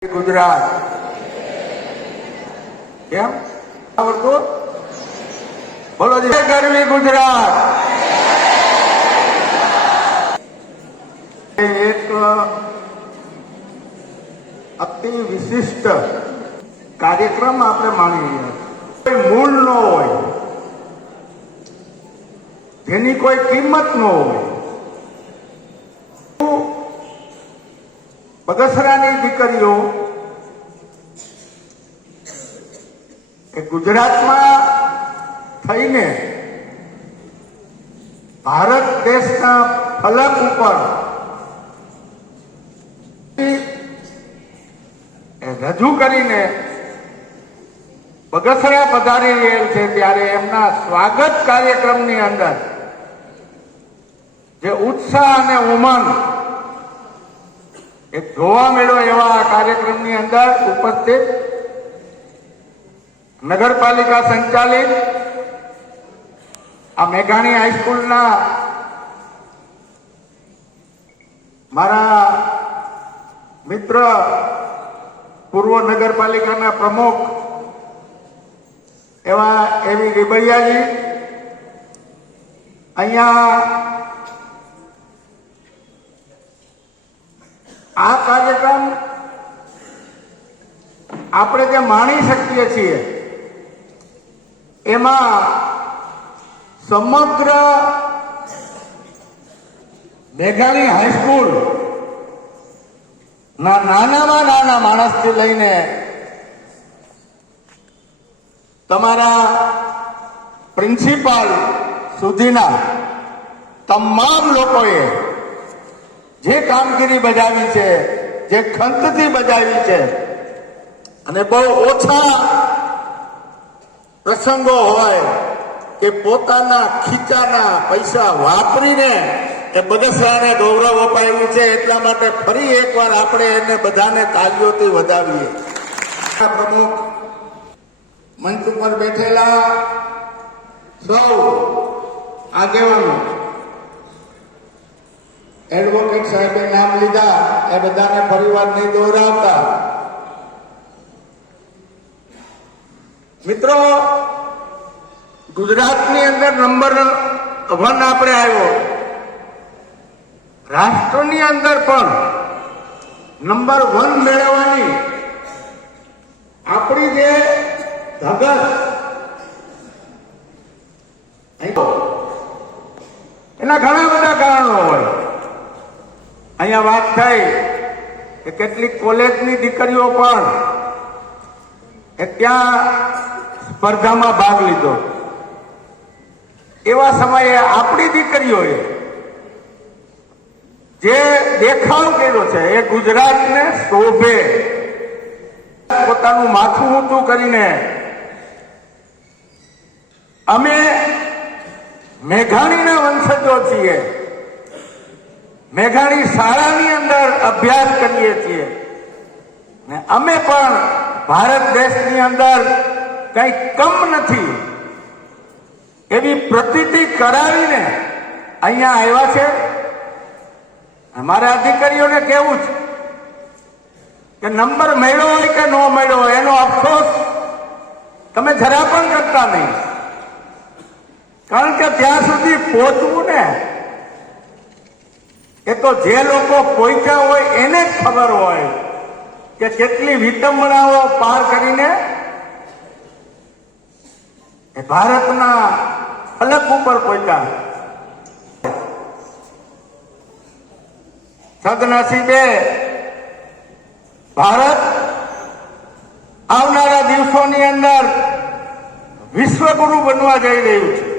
ગુજરાત કેમ આવડતું? બોલો જય ગરવી ગુજરાત. એક અતિ વિશિષ્ટ કાર્યક્રમ આપણે માણી રહ્યા છીએ. મૂળ ન હોય, જેની કોઈ કિંમત ન હોય, બગસરાની દીકરીઓ એ ગુજરાતમાં થઈને ભારત દેશના ફલક ઉપર રજૂ કરીને બગસરા પધારી રહેલ છે, ત્યારે એમના સ્વાગત કાર્યક્રમની અંદર જે ઉત્સાહ અને ઉમંગ એક જોવા મળ્યો, એવા કાર્યક્રમની અંદર ઉપસ્થિત નગરપાલિકા સંચાલિત આ મેઘાણી હાઈસ્કૂલના મારા મિત્ર પૂર્વ નગરપાલિકાના પ્રમુખ એવા એવી રીબૈયાજી, અહીંયા આ કાર્યક્રમ આપણે જે માણી શકીએ છીએ એમાં સમગ્ર મેઘાણી હાઈસ્કૂલ ના નાનામાં નાના માણસથી લઈને તમારા પ્રિન્સિપાલ સુધીના તમામ લોકોએ જે કામગીરી બજાવી છે, જે ખંતથી બજાવી છે, અને બહુ ઓછા પ્રસંગો હોય કે પોતાના ખીચાના પૈસા વાપરીને એ બગસરાને ગૌરવ અપાયું છે. એટલા માટે ફરી એકવાર આપણે એને બધાને તાલીઓથી વધાવીએ. પ્રમુખ, મંચ ઉપર બેઠેલા સૌ આગેવાનો, એડવોકેટ સાહેબે નામ લીધા, એ બધાને ફરીવાર નહીં દોહરાવતા. મિત્રો, ગુજરાતની અંદર નંબર 1 આપણે આવ્યો, રાષ્ટ્રની અંદર પણ નંબર 1 મેળવવાની આપણી જે ધગસ, એના ઘણા બધા કારણો હોય. અહીંયા વાત થઈ કે કેટલીક કોલેજની દીકરીઓ પણ ત્યાં સ્પર્ધામાં ભાગ લીધો. એવા સમયે આપણી દીકરીઓએ જે દેખાવ કર્યો છે એ ગુજરાતને શોભે, પોતાનું માથું ઊંચું કરીને અમે મેઘાણીના વંશજો છીએ, મેઘાણી શાળાની અંદર અભ્યાસ કરીએ છીએ, ને અમે પણ ભારત દેશની અંદર કઈ કમ નથી એવી પ્રતીતિ કરાવીને અહીંયા આવ્યા છે. અમારા અધિકારીઓને કહેવું છે કે નંબર મળ્યો હોય કે ન મળ્યો હોય એનો અફસોસ તમે જરા પણ કરતા નહીં, કારણ કે ત્યાં સુધી પહોંચવું ને એ તો જે લોકો પહોંચ્યા હોય એને જ ખબર હોય કે કેટલી વિટંબણાઓ પાર કરીને એ ભારતના ફલક ઉપર પહોંચ્યા. સદનસીબે ભારત આવનારા દિવસોની અંદર વિશ્વગુરુ બનવા જઈ રહ્યું છે.